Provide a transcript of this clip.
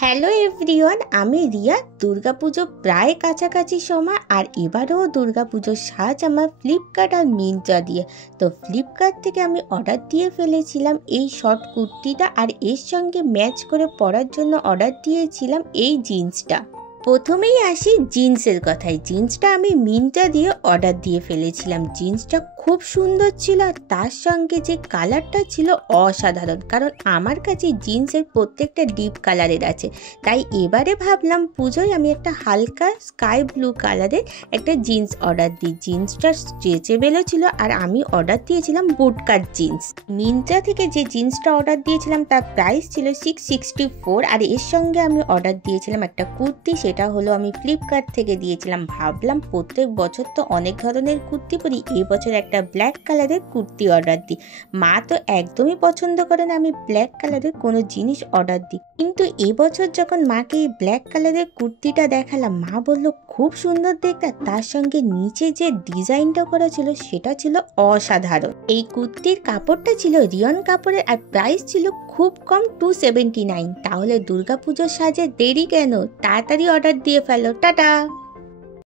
Hello everyone, আমি রিয়া। দুর্গাপুজো প্রায় কাছাকাছি সময়, আর এবারেও দুর্গাপুজোর সাজ আমার ফ্লিপকার্ট আর মিন্ত্রা দিয়ে। তো ফ্লিপকার্ট থেকে আমি অর্ডার দিয়ে ফেলেছিলাম এই শর্ট কুর্তিটা, আর এর সঙ্গে ম্যাচ করে পরার জন্য অর্ডার দিয়েছিলাম এই জিন্সটা। প্রথমেই আসি জিন্সের কথায়। জিন্সটা আমি মিন্ত্রা দিয়ে অর্ডার দিয়ে ফেলেছিলাম। জিন্সটা খুব সুন্দর ছিল, আর তার সঙ্গে যে কালারটা ছিল অসাধারণ, কারণ আমার কাছে জিন্সের প্রত্যেকটা ডিপ কালারের আছে। তাই এবারে ভাবলাম পুজোয় আমি একটা হালকা স্কাই ব্লু কালারের একটা জিন্স অর্ডার দিই। জিন্সটা স্ট্রেচেবেলও ছিল, আর আমি অর্ডার দিয়েছিলাম বুটকাট জিন্স। মিন্ত্রা থেকে যে জিন্সটা অর্ডার দিয়েছিলাম তার প্রাইস ছিল 664, আর এর সঙ্গে আমি অর্ডার দিয়েছিলাম একটা কুর্তি। সেটা হলো আমি ফ্লিপকার্ট থেকে দিয়েছিলাম। ভাবলাম প্রত্যেক বছর তো অনেক ধরনের কুর্তি পরি, এবছর একটা ব্ল্যাক কালারের কুর্তি অর্ডার দিই। মা তো একদমই পছন্দ করে না আমি ব্ল্যাক কালারের কোনো জিনিস অর্ডার দিই, কিন্তু এবছর যখন মাকে এই ব্ল্যাক কালারের কুর্তিটা দেখালাম, মা বলল খুব সুন্দর দেখতে। তার সঙ্গে নিচে যে ডিজাইনটা করা ছিল সেটা ছিল অসাধারণ। এই কুর্তির কাপড়টা ছিল রিয়ন কাপড়ের, আর প্রাইস ছিল খুব কম 279। তাহলে দুর্গাপুজোর সাজে দেরি কেন? তাড়াতাড়ি অর্ডার দিয়ে ফেলো। টাটা।